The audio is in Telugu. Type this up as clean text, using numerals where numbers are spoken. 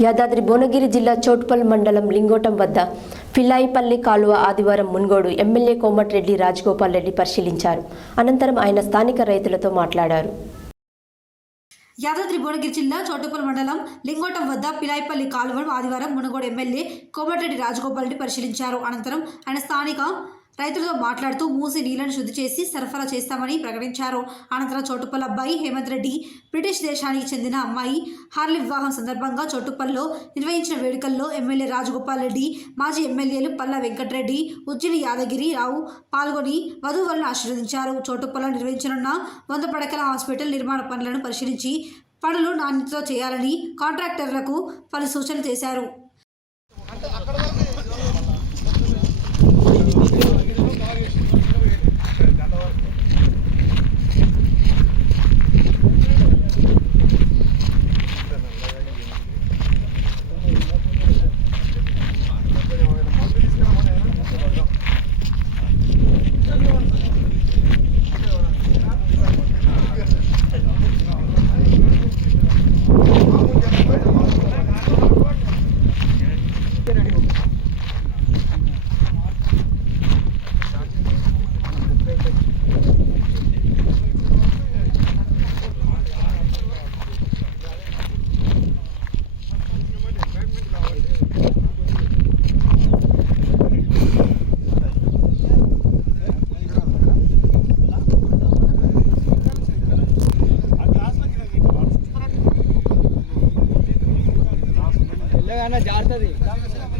యాదాద్రి భువనగిరి జిల్లా చౌటుప్పల్ మండలం లింగోటం వద్ద పిల్లాయిపల్లి కాలువ ఆదివారం మున్గోడు ఎమ్మెల్యే కోమటిరెడ్డి రాజగోపాల్ రెడ్డి పరిశీలించారు. అనంతరం ఆయన స్థానిక రైతులతో మాట్లాడారు. యాదాద్రి భువనగిరి జిల్లా చౌటుప్పల్ మండలం లింగోటం వద్ద పిల్లాయిపల్లి కాలువను ఆదివారం మునుగోడు ఎమ్మెల్యే కోమటిరెడ్డి రాజగోపాల్ రెడ్డి పరిశీలించారు. అనంతరం ఆయన స్థానిక రైతులతో మాట్లాడుతూ మూసి నీళ్లను శుద్ధి చేసి సరఫరా చేస్తామని ప్రకటించారు. అనంతరం చౌటుప్పల్ అబ్బాయి హేమంత్ రెడ్డి బ్రిటిష్ దేశానికి చెందిన అమ్మాయి హార్లీ వివాహం సందర్భంగా చౌటుప్పల్లో నిర్వహించిన వేడుకల్లో ఎమ్మెల్యే రాజగోపాల్ రెడ్డి, మాజీ ఎమ్మెల్యేలు పల్లా వెంకటరెడ్డి, ఉజ్జిని యాదగిరి రావు పాల్గొని వధూవరులను ఆశీర్వదించారు. చౌటుప్పల్లో నిర్వహించనున్న 100 పడకల హాస్పిటల్ నిర్మాణ పనులను పరిశీలించి పనులు నాణ్యతతో చేయాలని కాంట్రాక్టర్లకు పలు సూచనలు చేశారు. జాగ్రత్త